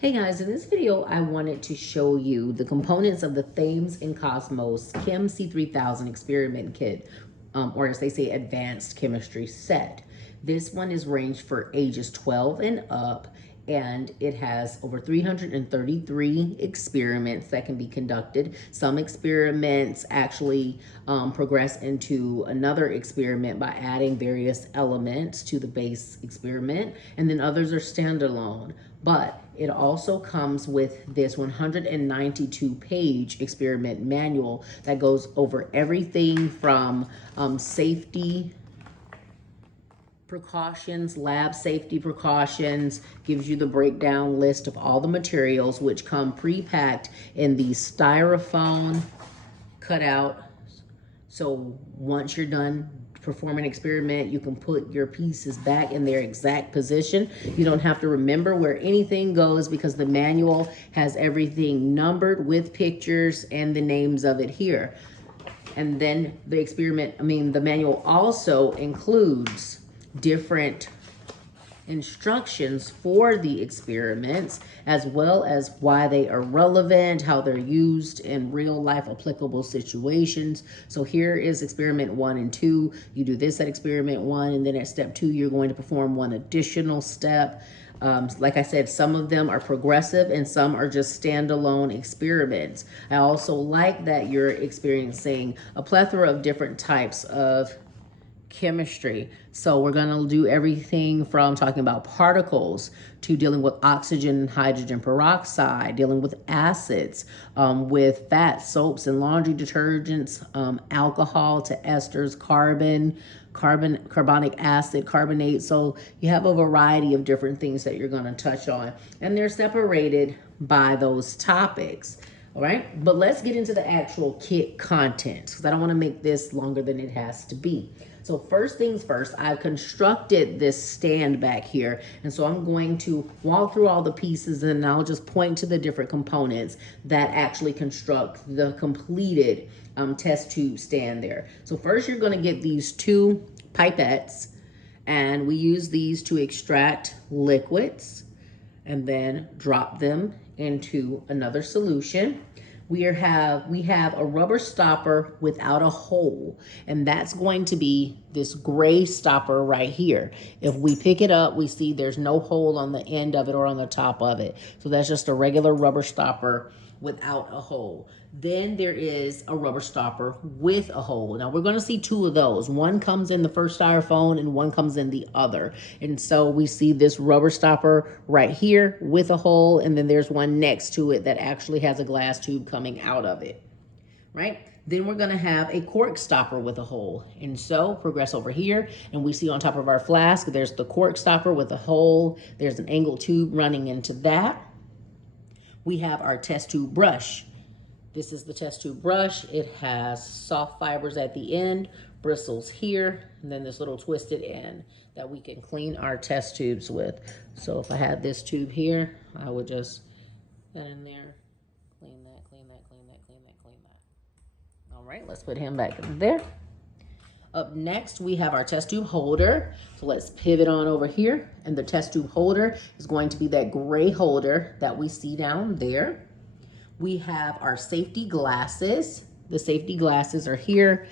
Hey guys, in this video, I wanted to show you the components of the Thames and Kosmos CHEM C3000 experiment kit, or as they say, advanced chemistry set. This one is ranged for ages 12 and up, and it has over 333 experiments that can be conducted. Some experiments actually progress into another experiment by adding various elements to the base experiment, and then others are standalone. But it also comes with this 192-page experiment manual that goes over everything from safety precautions, lab safety precautions, gives you the breakdown list of all the materials which come pre-packed in the styrofoam cutout. So once you're done perform an experiment, you can put your pieces back in their exact position. You don't have to remember where anything goes because the manual has everything numbered with pictures and the names of it here. And then the manual also includes different instructions for the experiments, as well as why they are relevant, how they're used in real life applicable situations. So here is experiment 1 and 2. You do this at experiment 1, and then at step 2, you're going to perform one additional step. Like I said, some of them are progressive and some are just standalone experiments. I also like that you're experiencing a plethora of different types of chemistry. So we're going to do everything from talking about particles to dealing with oxygen and hydrogen peroxide, dealing with acids, with fats, soaps, and laundry detergents, alcohol to esters, carbonic acid, carbonate. So you have a variety of different things that you're going to touch on, and they're separated by those topics. All right, but let's get into the actual kit content because I don't want to make this longer than it has to be. So first things first, I've constructed this stand back here. And so I'm going to walk through all the pieces and I'll just point to the different components that actually construct the completed test tube stand there. So first you're going to get these 2 pipettes, and we use these to extract liquids and then drop them into another solution. We have a rubber stopper without a hole, and that's going to be this gray stopper right here. If we pick it up, we see there's no hole on the end of it or on the top of it. So that's just a regular rubber stopper without a hole. Then there is a rubber stopper with a hole. Now we're going to see 2 of those. One comes in the first styrofoam and one comes in the other. And so we see this rubber stopper right here with a hole, and then there's one next to it that actually has a glass tube coming out of it, right? Then we're going to have a cork stopper with a hole. And so progress over here, and we see on top of our flask, there's the cork stopper with a hole. There's an angled tube running into that. We have our test tube brush. This is the test tube brush. It has soft fibers at the end, bristles here, and then this little twisted end that we can clean our test tubes with. So if I had this tube here, I would just get in there, clean that, clean that, clean that, clean that, clean that. All right, let's put him back in there. Up next, we have our test tube holder. So let's pivot on over here. And the test tube holder is going to be that gray holder that we see down there. We have our safety glasses. The safety glasses are here.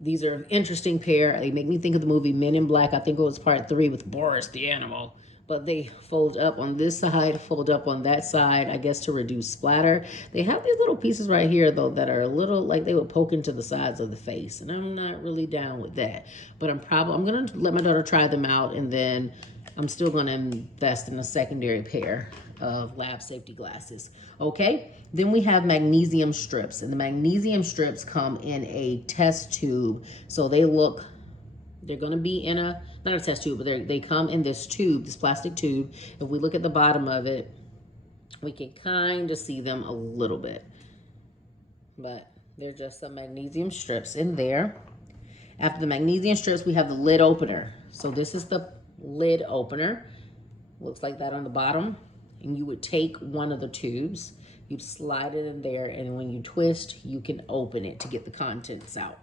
These are an interesting pair. They make me think of the movie Men in Black. I think it was part 3 with Boris the animal. But they fold up on this side, fold up on that side, I guess to reduce splatter. They have these little pieces right here, though, that are a little like they would poke into the sides of the face. And I'm not really down with that. But I'm going to let my daughter try them out, and then I'm still going to invest in a secondary pair of lab safety glasses. Okay, then we have magnesium strips, and the magnesium strips come in a test tube. So they're going to be in not a test tube, but they come in this tube, this plastic tube. If we look at the bottom of it, we can kind of see them a little bit, but they're just some magnesium strips in there. After the magnesium strips, we have the lid opener. So this is the lid opener. Looks like that on the bottom. And you would take one of the tubes, you'd slide it in there, and when you twist, you can open it to get the contents out.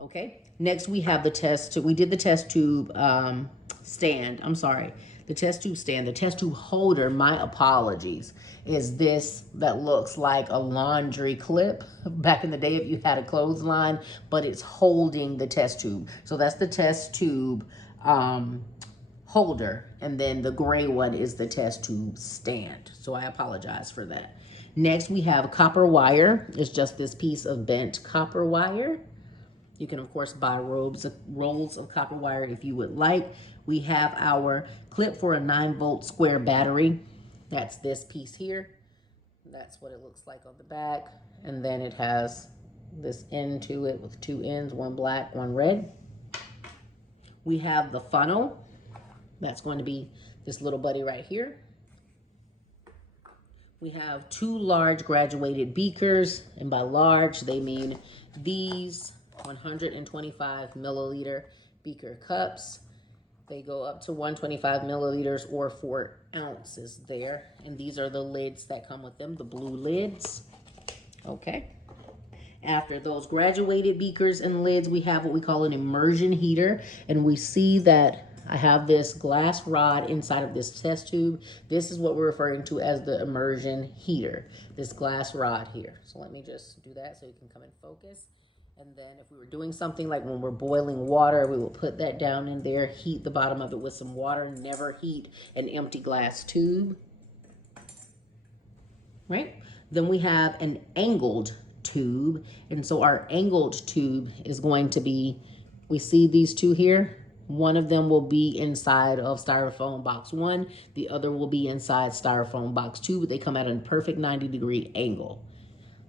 Okay, next we have the test tube. We did the test tube stand. I'm sorry. The test tube stand, the test tube holder, my apologies, is this that looks like a laundry clip back in the day if you had a clothesline, but it's holding the test tube. So that's the test tube holder, and then the gray one is the test tube stand. So I apologize for that. Next, we have copper wire. It's just this piece of bent copper wire. You can, of course, buy rolls of copper wire if you would like. We have our clip for a 9-volt square battery. That's this piece here. That's what it looks like on the back. And then it has this end to it with 2 ends, one black, one red. We have the funnel. That's going to be this little buddy right here. We have 2 large graduated beakers, and by large, they mean these 125 milliliter beaker cups. They go up to 125 milliliters or 4 ounces there. And these are the lids that come with them, the blue lids. Okay. After those graduated beakers and lids, we have what we call an immersion heater. And we see that I have this glass rod inside of this test tube. This is what we're referring to as the immersion heater, this glass rod here. So let me just do that so you can come in focus. And then if we were doing something like when we're boiling water, we will put that down in there, heat the bottom of it with some water, never heat an empty glass tube, right? Then we have an angled tube. And so our angled tube is going to be, we see these 2 here. One of them will be inside of styrofoam box 1. The other will be inside styrofoam box 2, but they come at a perfect 90-degree angle.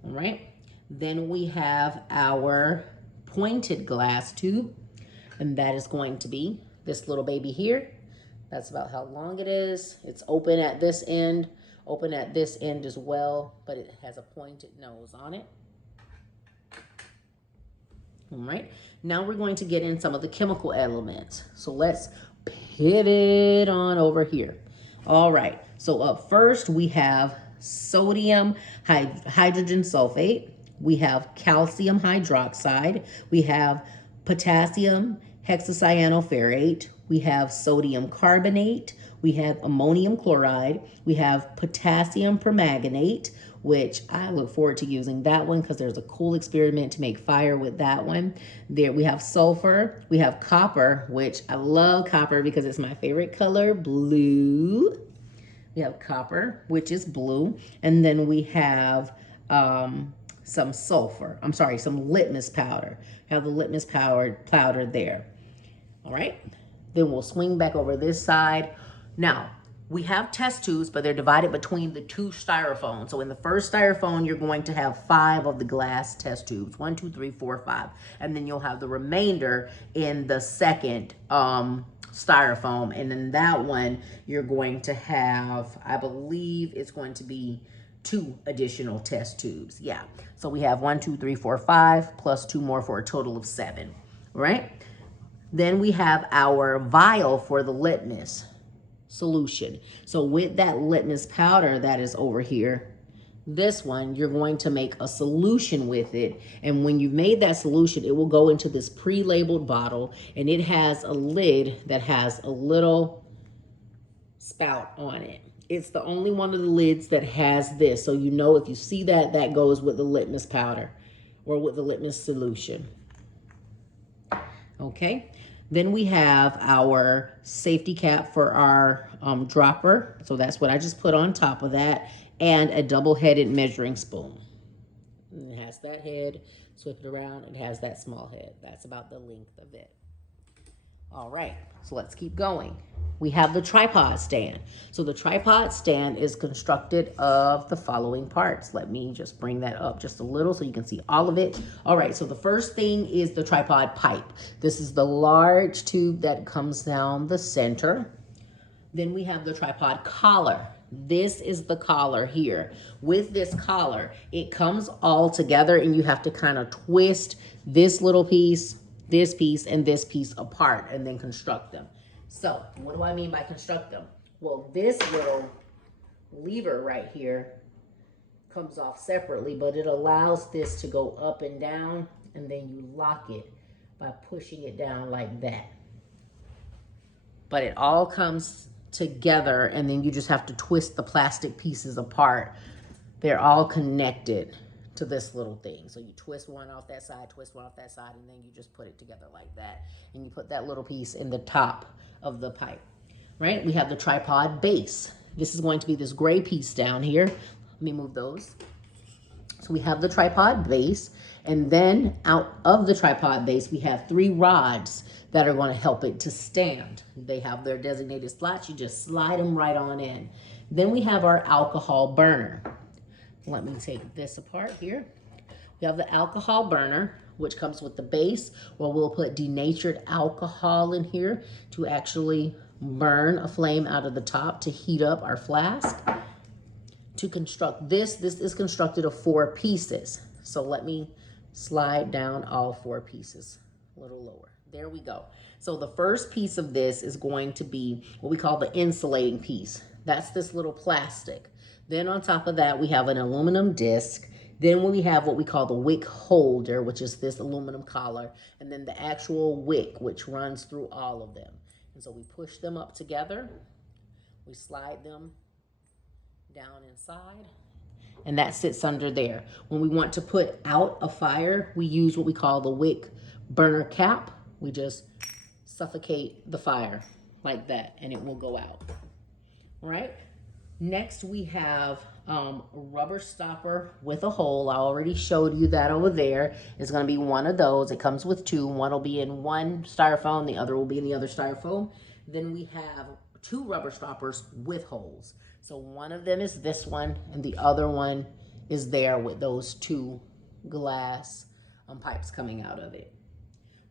All right. Then we have our pointed glass tube, and that is going to be this little baby here. That's about how long it is. It's open at this end, open at this end as well, but it has a pointed nose on it. All right, now we're going to get in some of the chemical elements. So let's pivot on over here. All right, so up first we have sodium hydrogen sulfate. We have calcium hydroxide. We have potassium hexacyanoferrate. We have sodium carbonate. We have ammonium chloride. We have potassium permanganate, which I look forward to using that one because there's a cool experiment to make fire with that one. There we have sulfur. We have copper, which I love copper because it's my favorite color, blue. We have copper, which is blue. And then we have some litmus powder. We have the litmus powder there. All right. Then we'll swing back over this side. Now, we have test tubes, but they're divided between the 2 styrofoams. So in the first styrofoam, you're going to have 5 of the glass test tubes. 1, 2, 3, 4, 5. And then you'll have the remainder in the second styrofoam. And in that one, you're going to have, I believe it's going to be 2 additional test tubes. Yeah. So we have 1, 2, 3, 4, 5, plus 2 more for a total of 7. Right? Then we have our vial for the litmus solution. So with that litmus powder that is over here, this one, you're going to make a solution with it. And when you've made that solution, it will go into this pre-labeled bottle, and it has a lid that has a little spout on it. It's the only one of the lids that has this. So you know if you see that, that goes with the litmus powder or with the litmus solution. Okay. Then we have our safety cap for our dropper. So that's what I just put on top of that. And a double-headed measuring spoon. And it has that head. Swip it around. It has that small head. That's about the length of it. All right. So let's keep going. We have the tripod stand. So the tripod stand is constructed of the following parts. Let me just bring that up just a little so you can see all of it. All right, so the first thing is the tripod pipe. This is the large tube that comes down the center. Then we have the tripod collar. This is the collar here. With this collar, it comes all together and you have to kind of twist this little piece, this piece, and this piece apart and then construct them. So what do I mean by construct them? Well, this little lever right here comes off separately, but it allows this to go up and down, and then you lock it by pushing it down like that. But it all comes together, and then you just have to twist the plastic pieces apart. They're all connected to this little thing. So you twist one off that side, twist one off that side, and then you just put it together like that. And you put that little piece in the top of the pipe, right? We have the tripod base. This is going to be this gray piece down here. Let me move those. So we have the tripod base, and then out of the tripod base, we have 3 rods that are going to help it to stand. They have their designated slots. You just slide them right on in. Then we have our alcohol burner. Let me take this apart here. We have the alcohol burner, which comes with the base, where we'll put denatured alcohol in here to actually burn a flame out of the top to heat up our flask. To construct this is constructed of 4 pieces. So let me slide down all 4 pieces a little lower. There we go. So the first piece of this is going to be what we call the insulating piece. That's this little plastic. Then on top of that, we have an aluminum disc. Then we have what we call the wick holder, which is this aluminum collar, and then the actual wick, which runs through all of them. And so we push them up together. We slide them down inside, and that sits under there. When we want to put out a fire, we use what we call the wick burner cap. We just suffocate the fire like that, and it will go out. All right. Next, we have a rubber stopper with a hole. I already showed you that over there. It's going to be one of those. It comes with 2. One will be in one styrofoam. The other will be in the other styrofoam. Then we have 2 rubber stoppers with holes. So one of them is this one, and the other one is there with those 2 glass pipes coming out of it.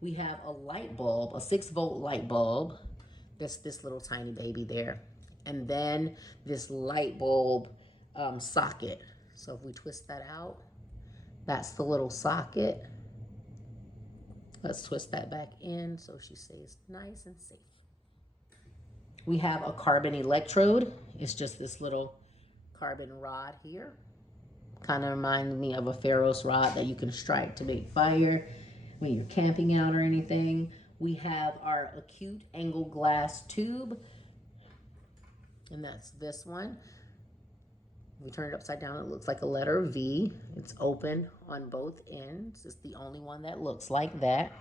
We have a light bulb, a 6-volt light bulb. This little tiny baby there. And then this light bulb socket. So if we twist that out, that's the little socket. Let's twist that back in so she stays nice and safe. We have a carbon electrode. It's just this little carbon rod here. Kind of reminds me of a ferrous rod that you can strike to make fire when you're camping out or anything. We have our acute angle glass tube, and that's this one. We turn it upside down, it looks like a letter V. It's open on both ends. It's the only one that looks like that.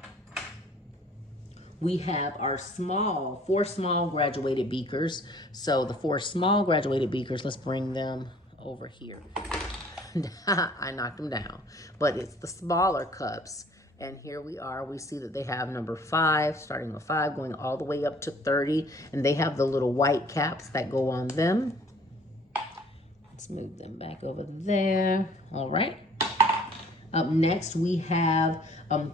We have our 4 small graduated beakers. So the 4 small graduated beakers, let's bring them over here. I knocked them down, but it's the smaller cups. And here we are, we see that they have number 5, starting with 5, going all the way up to 30. And they have the little white caps that go on them. Let's move them back over there. All right. Up next, we have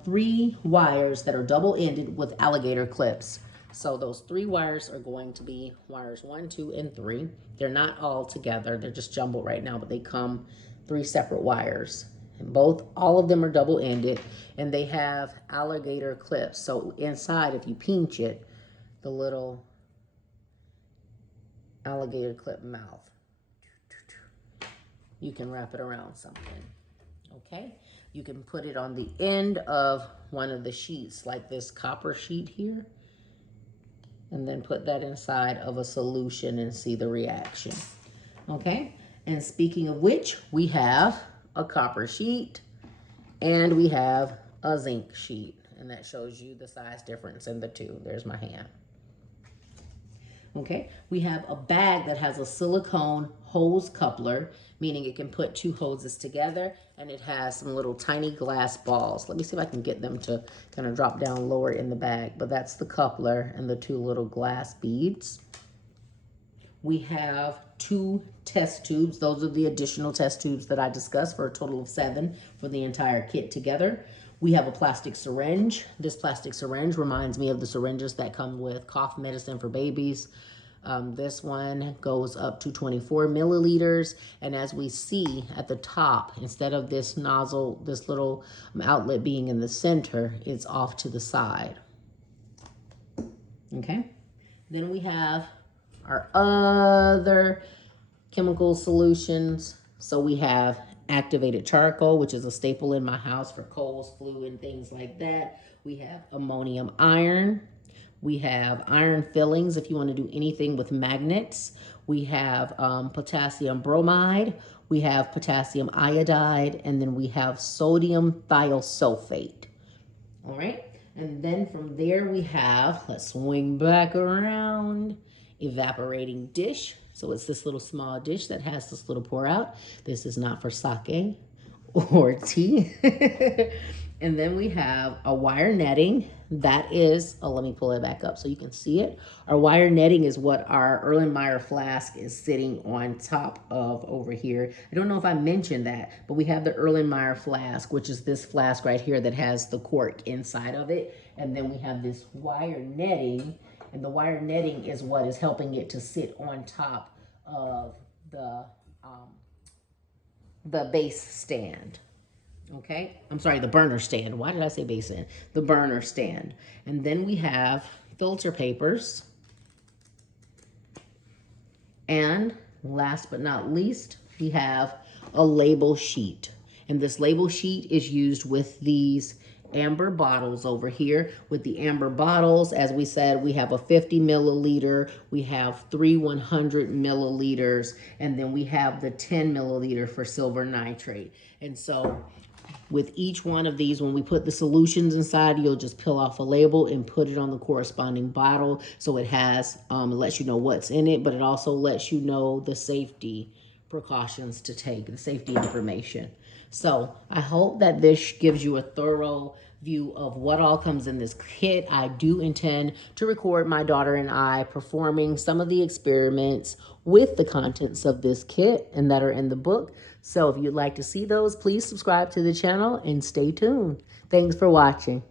3 wires that are double-ended with alligator clips. So those 3 wires are going to be wires 1, 2, and 3. They're not all together. They're just jumbled right now, but they come 3 separate wires. And all of them are double-ended, and they have alligator clips. So inside, if you pinch it, the little alligator clip mouth, you can wrap it around something, okay? You can put it on the end of one of the sheets, like this copper sheet here, and then put that inside of a solution and see the reaction, okay? And speaking of which, we have a copper sheet and we have a zinc sheet, and that shows you the size difference in the 2. There's my hand. Okay, we have a bag that has a silicone hose coupler, meaning it can put 2 hoses together, and it has some little tiny glass balls. Let me see if I can get them to kind of drop down lower in the bag, but that's the coupler and the 2 little glass beads. We have 2 test tubes. Those are the additional test tubes that I discussed, for a total of 7 for the entire kit together. We have a plastic syringe. This plastic syringe reminds me of the syringes that come with cough medicine for babies. This one goes up to 24 milliliters. And as we see at the top, instead of this nozzle, this little outlet being in the center, it's off to the side. Okay. Then we have our other chemical solutions. So we have activated charcoal, which is a staple in my house for colds, flu, and things like that. We have ammonium iron. We have iron fillings if you want to do anything with magnets. We have potassium bromide. We have potassium iodide. And then we have sodium thiosulfate. All right. And then from there we have, let's swing back around, evaporating dish. So it's this little small dish that has this little pour out. This is not for sake or tea. And then we have a wire netting. That is, oh, let me pull it back up so you can see it. Our wire netting is what our Erlenmeyer flask is sitting on top of over here. I don't know if I mentioned that, but we have the Erlenmeyer flask, which is this flask right here that has the cork inside of it. And then we have this wire netting, and the wire netting is what is helping it to sit on top of the base stand. Okay, I'm sorry, the burner stand. Why did I say base stand? The burner stand. And then we have filter papers. And last but not least, we have a label sheet. And this label sheet is used with these amber bottles over here. With the amber bottles, as we said, we have a 50 milliliter, we have 3 100 milliliters, and then we have the 10 milliliter for silver nitrate. And so with each one of these, when we put the solutions inside, you'll just peel off a label and put it on the corresponding bottle. So it has, it lets you know what's in it, but it also lets you know the safety precautions to take, the safety information. So I hope that this gives you a thorough view of what all comes in this kit. I do intend to record my daughter and I performing some of the experiments with the contents of this kit and that are in the book. So if you'd like to see those, please subscribe to the channel and stay tuned. Thanks for watching.